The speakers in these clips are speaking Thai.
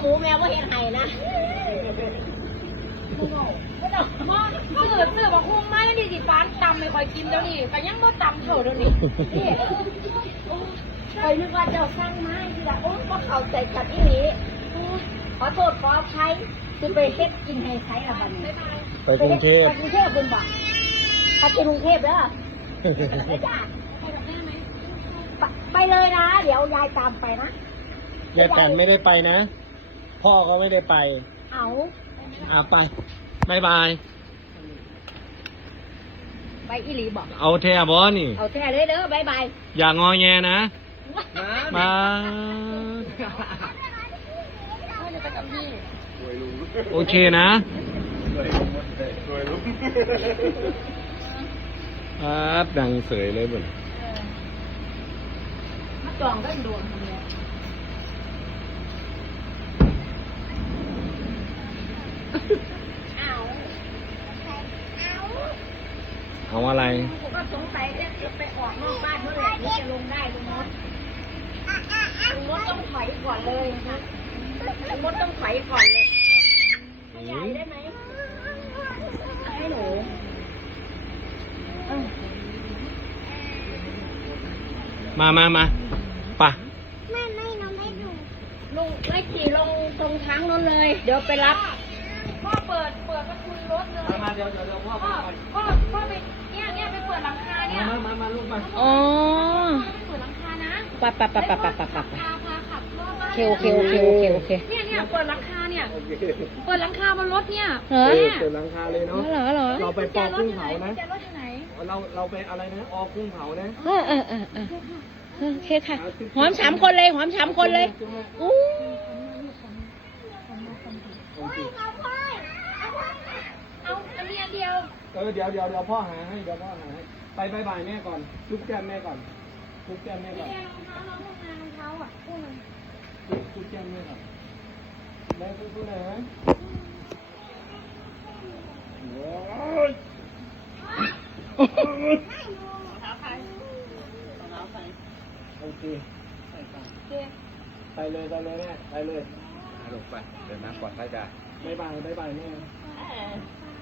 หมูแมวไม่เห็นไห่นะมึงเหรอมึงเหรอเสือบอกคุ้มไหมดิสิฟานตำไม่ค่อยกินแล้วนี่ต่ยังบ่ตำเถอะแล้วนี่ ไปนึกว่าจะสร้างไม้ที่ละโอ้ก็เข้าใจกับที่นี้ขอโทษขออภัยคือไปเฮ็ดกินให้ใครละบันไปกรุงเทพไปกรุงเทพคุณบอกถ้าไปกรุงเทพแล้วไปเลยนะ เดี๋ยวยายตามไปนะ ยายตันไม่ได้ไปนะพ่อก็ไม่ได้ไป เอาอ่าไปบายบายไปอิลีบอกเอาแท้บอนี่ เอาแท้เลยเด้อบายบาย อย่างอแงนะ มาโอเคนะครับดังเสยเลยบุญมาจองได้ด่วงทำไมเอาอะไรผมก็สงสัยจะไปออกนอกบ้านเท่าไหร่จะลงได้ลุงมดลุงมดต้องไขก่อนเลยลุงมดต้องไขก่อนเลยใหญ่ได้ไหมให้หูมามามา ป่ะไม่ไม่เราไม่ดูลุงไม่ขี่ลงตรงทางนั้นเลย เดี๋ยวไปรับพ่อเปิดเปิดประตูรถเลยมาเดี๋เดยวพ่อพ่อพ่อไปเนี่ยเนี่ยไปเปิดหลังคาเนี่ย มามามาลูกมาโอ้ไปเปิดหลังคานะปะปะปะปะปะโอเคโอเคโอเคโอเคโอเคเนี่ยเนี่ยเปิดหลังคาเนี่ย เปิดหลังคาบนรถเนี่ยเหรอเนี่ยเปิดหลังคาเลยเนาะเหรอเหรอเราไปปอกกุ้งเผานะเราเราไปอะไรนะ ออกกุ้งเผานะเออเออเออโอเคค่ะ หอมสามคนเลย หอมสามคนเลย อู้เดียวเออเดี๋ยวเดี๋ยวเดี๋ยว พ่อหาให้เดี๋ยวพ่อหาให้ไปไปยบายแม่ก่อนลุกแก้มแม่ก่อนลุกแก้มแม่ก่อน่ลทุกแก้มแม่ก่อนแม่ตู้ตู้ไหนฮะโอ้ยไปเลยไปเลย แม่ไปเลยลงไปเดี๋ยวนะกอดใครจ้าบายบายบายบายแม่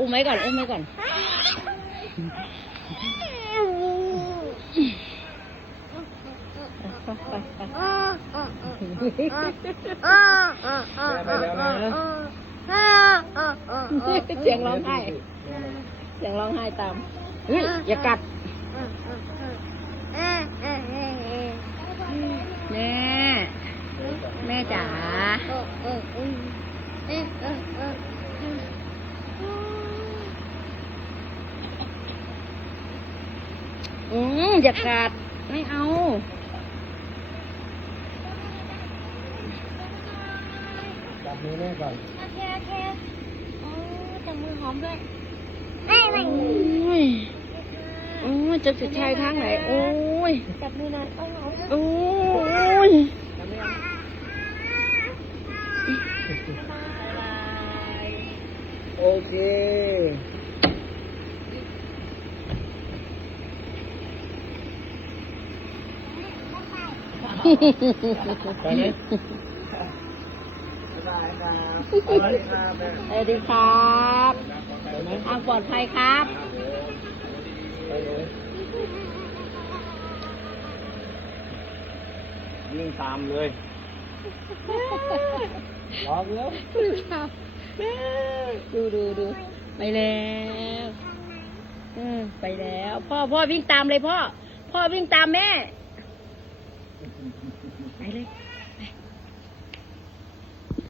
อุ้มไว้ก่อนอุ้มไว้ก่อนเสียงร้องไห้เสียงร้องไห้ตามเฮ้ยอย่ากัดแม่ แม่จ๋าอย่ากัดไม่เอาจับมือแม่ก่อนโอเคโอเคโอ้จับมือหอมด้วยโอ้ย โอ้ยจับสุดชายทางไหน โอ้ย จับมือหน่อยโอ้ยโอเคไปเลยสวัสดีครับสวัสดีครับอ่ะปลอดภัยครับยิ่งตามเลยรอกเลยดูดูดูไปแล้วอืไปแล้วพ่อพ่อวิ่งตามเลยพ่อพ่อวิ่งตามแม่ really? Okay.